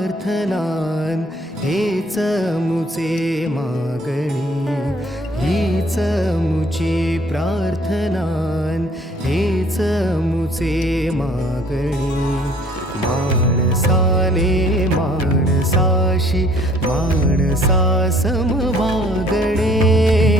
प्रार्थनान हेच मुचे मागणी, हीच मुची प्रार्थनान हेच मुचे मागणी. माणसाने माणसाशी माणसा सम वागणे.